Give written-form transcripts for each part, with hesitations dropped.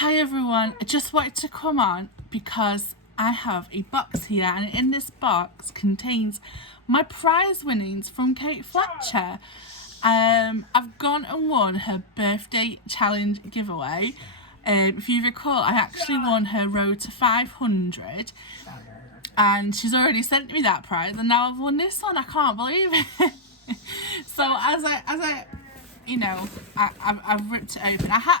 Hi everyone, I just wanted to come on because I have a box here, and in this box contains my prize winnings from Kate Fletcher. I've gone and won her birthday challenge giveaway. If you recall, I actually won her Road to 500 and she's already sent me that prize, and now I've won this one. I can't believe it. So as I you know, I've ripped it open. I had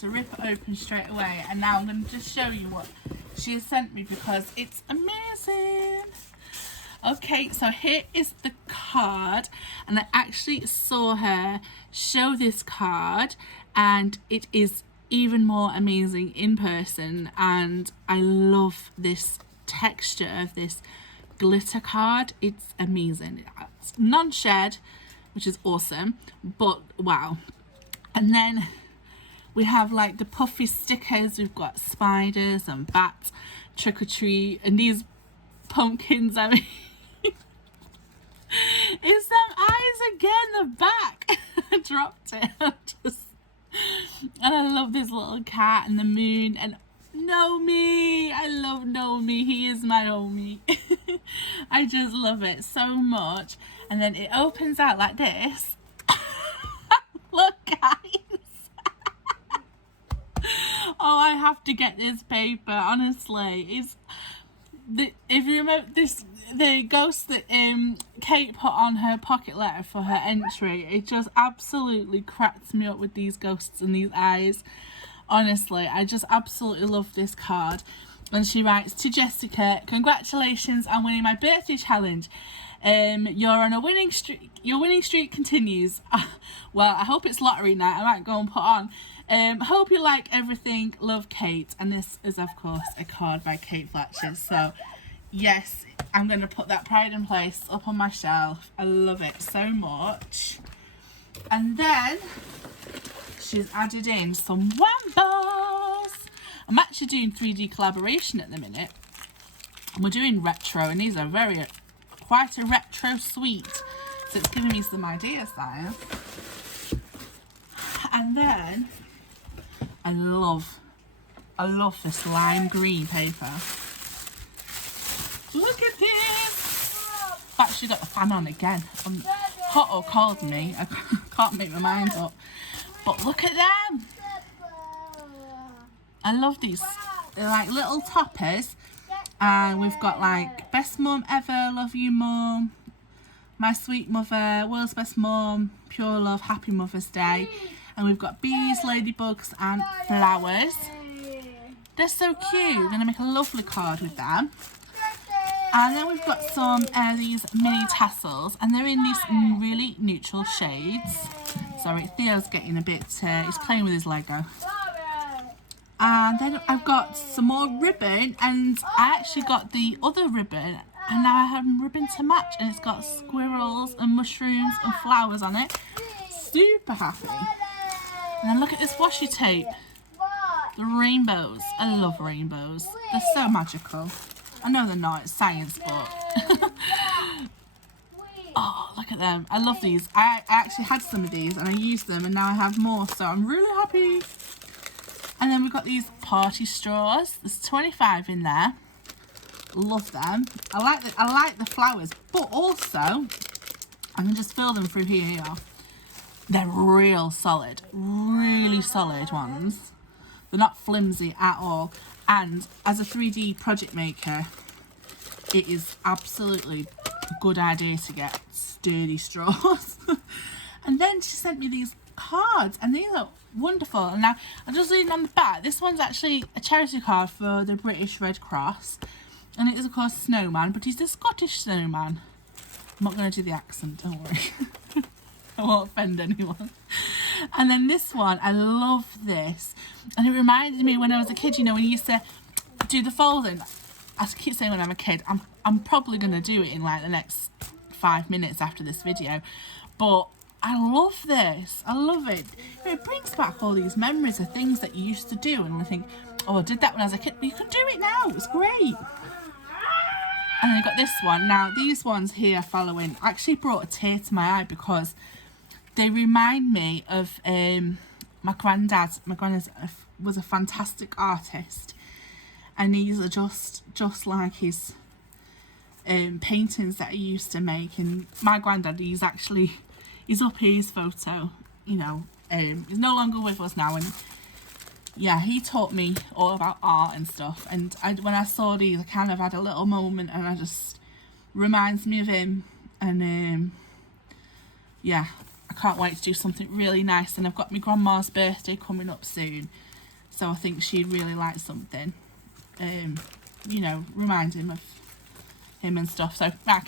to rip it open straight away, and now I'm going to just show you what she has sent me because it's amazing. Okay, so here is the card, and I actually saw her show this card, and it is even more amazing in person, and I love this texture of this glitter card. It's amazing. It's non-shed, which is awesome, but wow. And then we have like the puffy stickers. We've got spiders and bats, trick or treat, and these pumpkins. I mean, it's them eyes again, the back. I dropped it. And I love this little cat and the moon and Nomi. I love Nomi. He is my homie. I just love it so much. And then it opens out like this. Look, guys. Oh, I have to get this paper. Honestly, if you remember this, the ghost that Kate put on her pocket letter for her entry, it just absolutely cracks me up with these ghosts and these eyes. Honestly, I just absolutely love this card. And she writes, to Jessica, congratulations on winning my birthday challenge. You're on a winning streak. Your winning streak continues. Well, I hope it's lottery night. I might go and put on. Hope you like everything. Love, Kate. And this is, of course, a card by Kate Fletcher. So, yes, I'm going to put that Pride and Place up on my shelf. I love it so much. And then she's added in some Wambos. I'm actually doing 3D collaboration at the minute. And we're doing retro, and these are quite a retro suite. So it's giving me some ideas there. And then I love this lime green paper. Look at this. I've actually got the fan on again. Hot or cold me, I can't make my mind up. But look at them. I love these. They're like little toppers. And we've got like best mum ever, love you mum, my sweet mother, world's best mum, pure love, happy Mother's Day. And we've got bees, ladybugs and flowers. They're so cute. We're going to make a lovely card with them. And then we've got some these mini tassels, and they're in these really neutral shades. Sorry, Theo's getting a bit, he's playing with his Lego. And then I've got some more ribbon, and I actually got the other ribbon, and now I have ribbon to match, and it's got squirrels and mushrooms and flowers on it. Super happy. And then look at this washi tape. The rainbows. I love rainbows. They're so magical. I know they're not, it's science, but oh, look at them. I love these. I actually had some of these and I used them, and now I have more, so I'm really happy. And then we've got these party straws. There's 25 in there. Love them. I like the flowers, but also I can just fill them through here. They're real solid, really solid ones. They're not flimsy at all. And as a 3D project maker, it is absolutely a good idea to get sturdy straws. And then she sent me these cards, and these are wonderful. And now I'm just reading on the back. This one's actually a charity card for the British Red Cross, and it is of course a snowman, but he's a Scottish snowman. I'm not going to do the accent, don't worry. I won't offend anyone. And then this one, I love this, and it reminded me when I was a kid, you know, when you used to do the folding. I keep saying when I'm a kid, I'm probably going to do it in like the next 5 minutes after this video, but I love this. I love it. It brings back all these memories of things that you used to do, and I think, oh, I did that when I was a kid, but you can do it now. It's great. And then I got this one. Now these ones here following actually brought a tear to my eye because they remind me of my granddad's was a fantastic artist, and these are just like his paintings that he used to make. And my granddad, he's up here, his photo, you know, he's no longer with us now, and yeah, he taught me all about art and stuff. And when I saw these, I kind of had a little moment, and I just reminds me of him. And yeah, I can't wait to do something really nice. And I've got my grandma's birthday coming up soon, so I think she'd really like something, you know, remind him of him and stuff. So back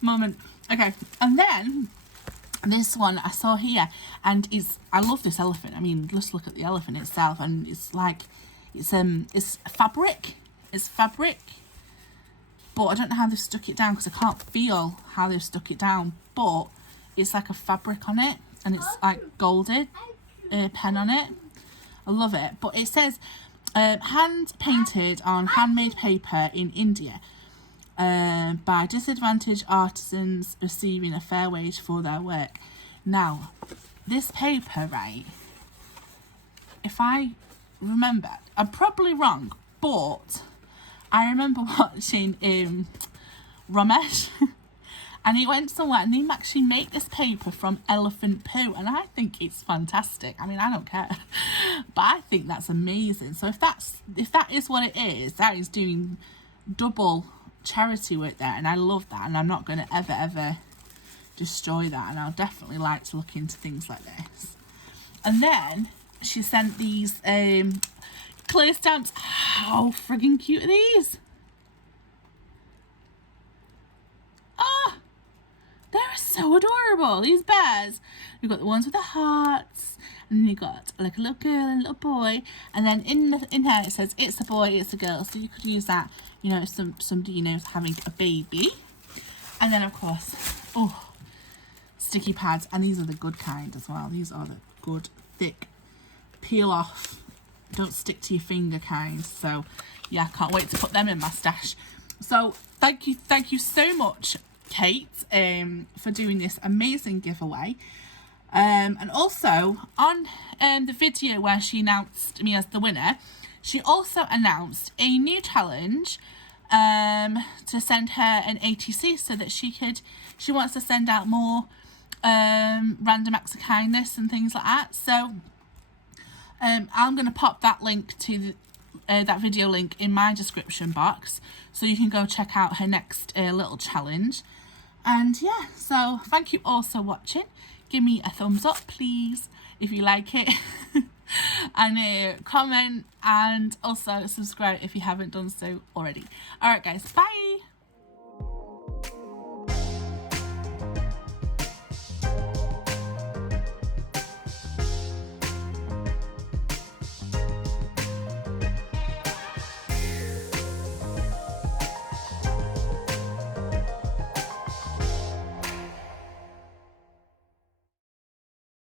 moment. Okay, and then this one I saw here, and I love this elephant. I mean, just look at the elephant itself, and it's like it's fabric. It's fabric, but I don't know how they've stuck it down, because I can't feel how they've stuck it down. But it's like a fabric on it, and it's like golded pen on it. I love it. But it says hand painted on handmade paper in India, by disadvantaged artisans receiving a fair wage for their work. Now, this paper, right, if I remember, I'm probably wrong, but I remember watching Ramesh, and he went somewhere and they actually make this paper from elephant poo, and I think it's fantastic. I mean, I don't care, but I think that's amazing. So if that is what it is, that is doing double charity work there, and I love that, and I'm not going to ever destroy that, and I'll definitely like to look into things like this. And then she sent these clear stamps. How friggin' cute are these? Ah, they're so adorable, these bears. You've got the ones with the hearts, and then you've got like a little girl and a little boy, and then in here it says it's a boy, it's a girl, so you could use that, you know, somebody you know is having a baby. And then of course, oh, sticky pads, and these are the good kind as well. These are the good, thick, peel off, don't stick to your finger kind. So yeah, I can't wait to put them in my stash. So thank you so much, Kate, for doing this amazing giveaway. And also on the video where she announced me as the winner, she also announced a new challenge to send her an ATC, so that she wants to send out more random acts of kindness and things like that. So I'm going to pop that link to that video link in my description box, so you can go check out her next little challenge. And yeah, so thank you all for watching. Give me a thumbs up, please, if you like it. And comment, and also subscribe if you haven't done so already. Alright guys, bye.